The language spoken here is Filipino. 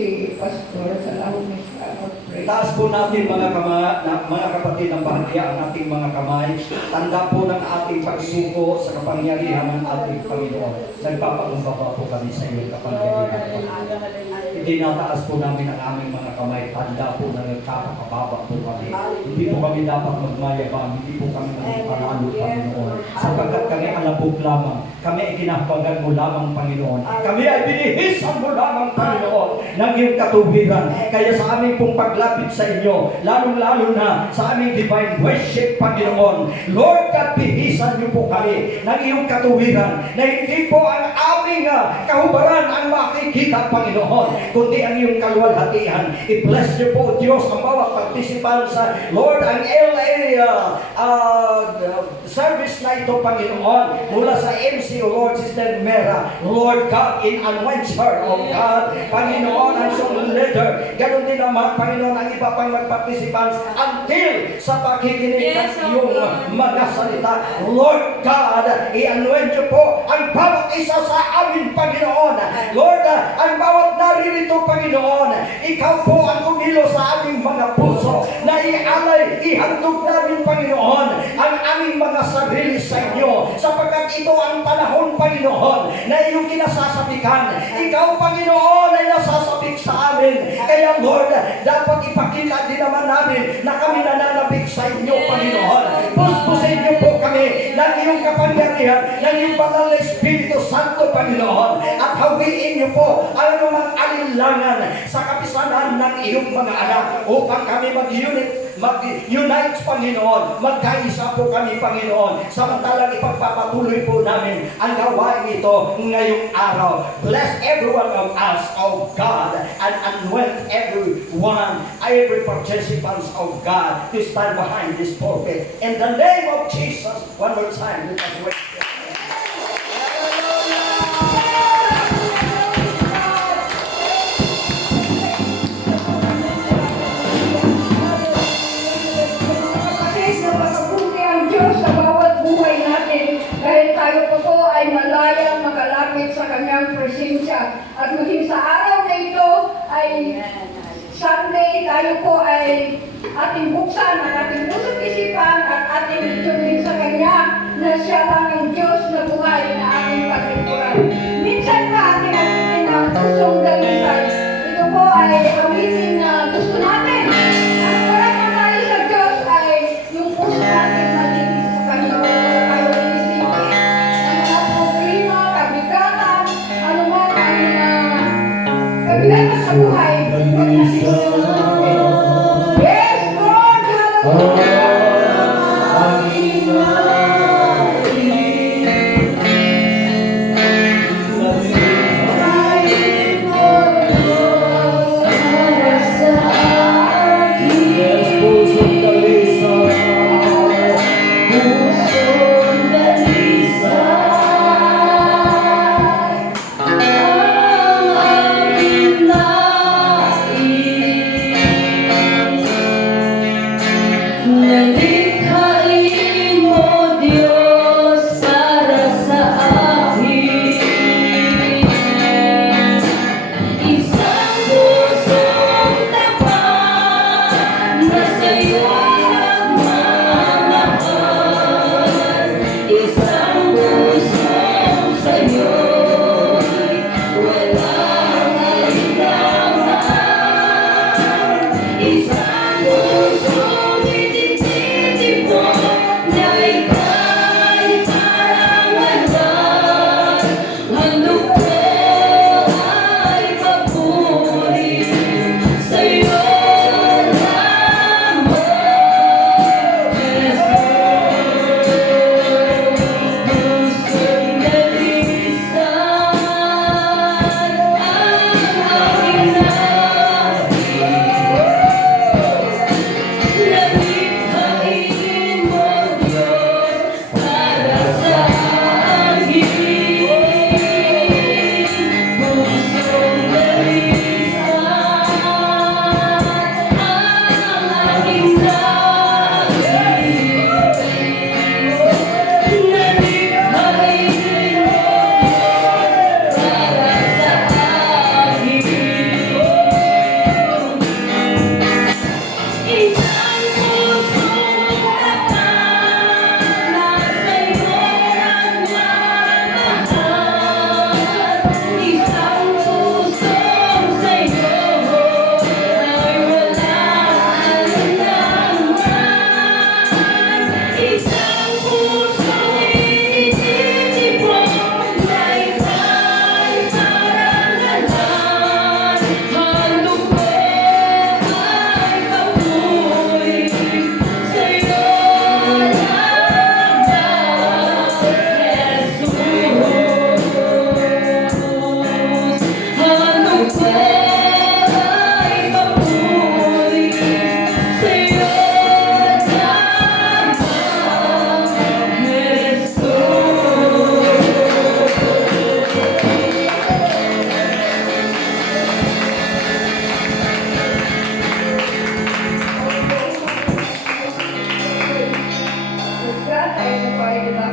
si Pastor sa Lahumis of Praise. Itaas po natin mga kapatid ng bahagya ang ating mga kamay. Tanda po ng ating pagsuko sa kapangyarihan ng ating Panginoon. Nagpapakumbaba po kami sa iyong kapangyarihan. Itinataas po namin ang aming mga kamay. Tanda po na nagkakababa po kami. Hindi po kami dapat magmayabang. Hindi po kami magparalo, Panginoon. Sapagkat kami alabog lamang. Kami ay kinapagan mo lamang, Panginoon. Kami ay binihisan mo lamang, Panginoon, ng iyong katuwiran. Kaya sa aming pong paglapit sa inyo, lalong-lalo na sa aming divine worship, Panginoon, Lord God, bihisan niyo po kami ng iyong katuwiran na hindi po ang aming kahubaran ang makikita, Panginoon, kundi ang iyong kaluwalhatian. I-bless niyo po, Diyos, ang bawat participant sa Lord, ang LA service na ito, Panginoon, mula sa MC, Lord, Sister Mera, Lord God, in anoint her, oh God, Panginoon, ang song leader, ganun din naman, Panginoon, ang iba pang mag-participants until sa pakikinig ng iyong mga salita. Lord God, i-anoint niyo po ang bawat isa sa amin, Panginoon. Lord, ang bawat naririto, Panginoon, ikaw po ang kumilo sa aming mga puso na ialay, ihandog namin, Panginoon, ang aming mga sarili sa inyo, sapagkat ito ang panahon, Panginoon, na iyong kinasasabikan. Ikaw, Panginoon, ay nasasabik sa amin. Kaya, Lord, dapat ipakita din naman namin na kami nananabik sa inyo, Panginoon. Puspusin niyo po kami ng iyong kapangyarihan, ng iyong banal na Espiritu Santo, Panginoon, at hawiin niyo po ang anumang alinlangan sa kapisanan ng iyong mga anak upang kami mag-unite, Panginoon. Magkaisa po kami, Panginoon. Samantalang ipagpapatuloy po namin ang gawain ito ngayong araw. Bless every one of us, oh God, and anoint every participant of God to stand behind this pulpit. In the name of Jesus, one more time, let us worship. Dahil tayo po ay malayang makalapit sa kanyang presensya. At maging sa araw na ito ay Sunday, tayo po ay ating buksan ang ating pusat isipan at ating ituloy sa kanya na siya lang ang Diyos na buhay na ating paglingkuran. Minsan pa ating awitin ang pusong dalisay. Ito po ay awitin na gusto natin. Ang parang na tayo sa Diyos ay yung puso natin malinis sa kanya. Kabilang sa buhay, yes, Lord, hallelujah. Love. di ba?